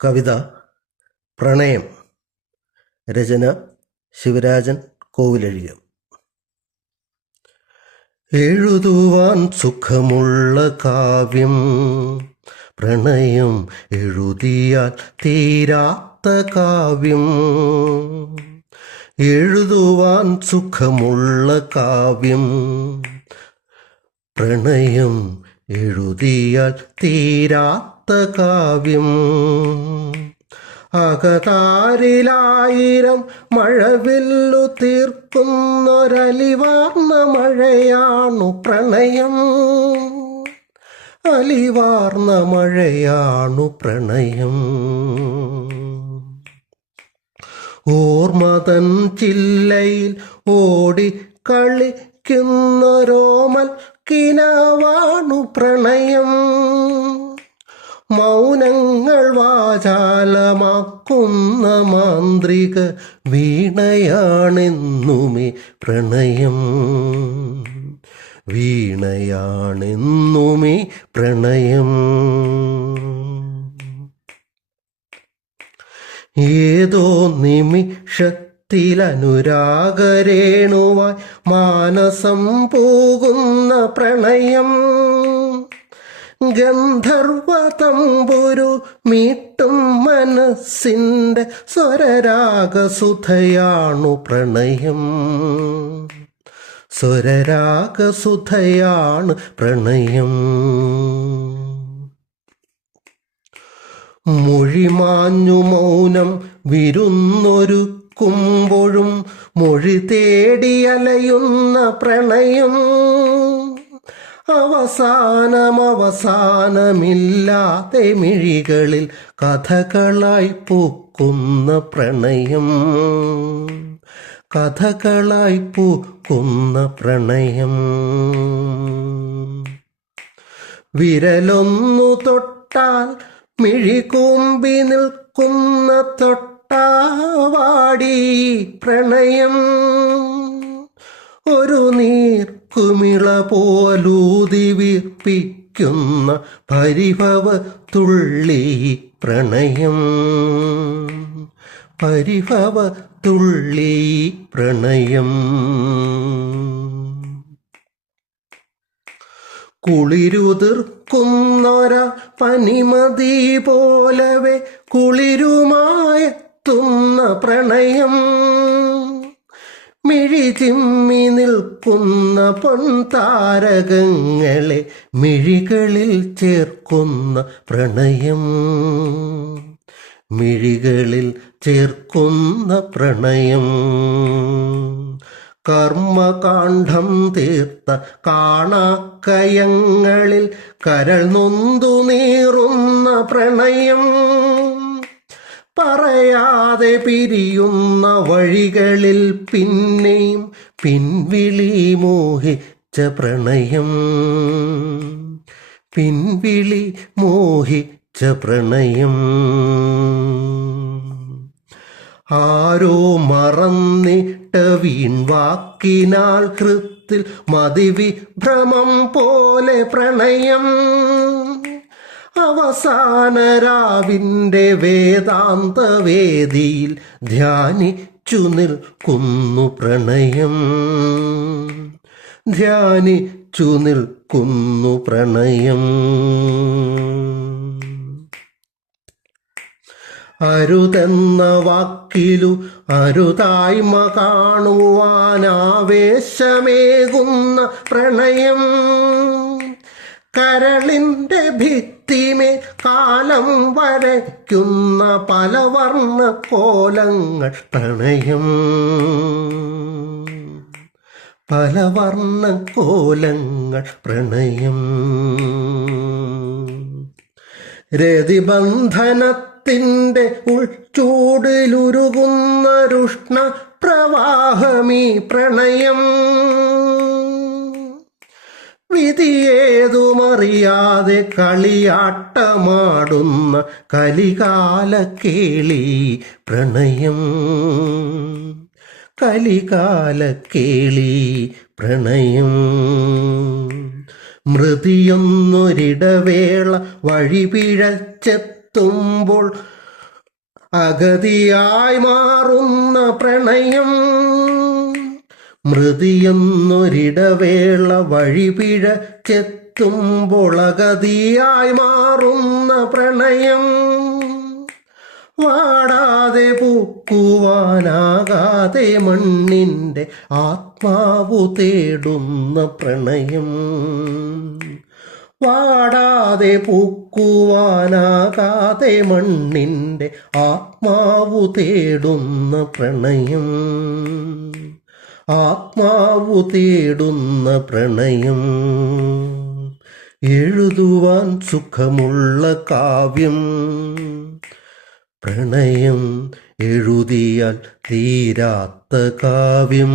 കവിത പ്രണയം. രചന ശിവരാജൻ കോവിലഴികം. എഴുതുവാൻ സുഖമുള്ള കാവ്യം പ്രണയം, എഴുതിയാൽ തീരാത്ത കാവ്യം. എഴുതുവാൻ സുഖമുള്ള കാവ്യം പ്രണയം, എഴുതിയാൽ തീരാത്ത കാവ്യം. അകതാരിലായിരം മഴവില്ലു തീർക്കുന്നൊരലിവാർന്ന മഴയാണു പ്രണയം. അലിവാർന്ന മഴയാണു പ്രണയം. ഓർമ്മതൻ ചില്ലയിൽ ഓടി കളിക്കുന്നൊരോമൽ കിനാവാണു പ്രണയം. മൗനങ്ങൾ വാചാലമാക്കുന്ന മാന്ത്രിക വീണയാണെന്നുമേ പ്രണയം. വീണയാണെന്നുമേ പ്രണയം. ഏതോ നിമിഷത്തിലനുരാഗരേണുവായി മാനസം പോകുന്ന പ്രണയം. ഗന്ധർവതമ്പുരു മീട്ടും മനസ്സിൻ്റെ സ്വരരാഗസുധയാണു പ്രണയം. സ്വരരാഗസുധയാണ് പ്രണയം. മൊഴിമാഞ്ഞു മൗനം വിരുന്നൊരുക്കുമ്പോഴും മൊഴി തേടിയലയുന്ന പ്രണയം. അവസാനമില്ലാതെ മിഴികളിൽ കഥകളായി പൂക്കുന്ന പ്രണയം. കഥകളായി പൂക്കുന്ന പ്രണയം. വിരലൊന്നു തൊട്ടാൽ മിഴികൂമ്പി നിൽക്കുന്ന തൊട്ടാവാടി പ്രണയം. ഒരു നീർക്കുമിള പോലൂതി വീർപ്പിക്കുന്ന പരിഭവ തുള്ളി പ്രണയം. പരിഭവ തുള്ളി പ്രണയം. കുളിരുതിർക്കുന്നൊര പനിമതി പോലവെ കുളിരുമായെത്തുന്ന പ്രണയം. മിഴി ചിമ്മി നിൽക്കുന്ന പൊൻതാരകങ്ങളെ മിഴികളിൽ ചേർക്കുന്ന പ്രണയം. മിഴികളിൽ ചേർക്കുന്ന പ്രണയം. കർമ്മകാണ്ഡം തീർത്ത കാണാക്കയങ്ങളിൽ കരൾ നൊന്തു നീറുന്ന പ്രണയം. പറയാതെ പിരിയുന്ന വഴികളിൽ പിന്നെയും പിൻവിളി മോഹിച്ച പ്രണയം. പിൻവിളി മോഹിച്ച പ്രണയം. ആരോ മറന്നിട്ട വീൺവാക്കിനാൽ കൃത്തിൽ മതിവിഭ്രമം പോലെ പ്രണയം. അവസാന രാവിൻ്റെ വേദാന്ത വേദിയിൽ ധ്യാനിച്ചു നിൽക്കുന്നു പ്രണയം. ധ്യാനിച്ചു നിൽക്കുന്നു പ്രണയം. അരുതെന്ന വാക്കിലു അരുതായ്മ കാണുവാനാവേശമേകുന്ന പ്രണയം. കരളിൻ്റെ ഭിത്തിമേ കാലം വരയ്ക്കുന്ന പലവർണ്ണ കോലങ്ങൾ പ്രണയം. പലവർണ്ണ കോലങ്ങൾ പ്രണയം. രതിബന്ധനത്തിൻ്റെ ഉൾച്ചൂടിലുരുകുന്ന രുഷ്ണ പ്രവാഹമീ പ്രണയം. വിധിയേതുമറിയാതെ കളിയാട്ടമാടുന്ന കലികാല കേളി പ്രണയം. കലികാല കേളി പ്രണയം. മൃതിയൊന്നൊരിടവേള വഴിപിഴച്ചെത്തുമ്പോൾ അഗതിയായി മാറുന്ന പ്രണയം, മൃതിയെന്നൊരിടവേള വഴിപിഴച്ചെത്തുമ്പോൾ അഗതിയായി മാറുന്ന പ്രണയം, വാടാതെ പൂക്കുവാനാകാതെ മണ്ണിൻ്റെ ആത്മാവു തേടുന്ന പ്രണയം, വാടാതെ പൂക്കുവാനാകാതെ മണ്ണിൻ്റെ ആത്മാവു തേടുന്ന പ്രണയം, ആത്മാവു തേടുന്ന പ്രണയം. എഴുതുവാൻ സുഖമുള്ള കാവ്യം, പ്രണയം എഴുതിയാൽ തീരാത്ത കാവ്യം.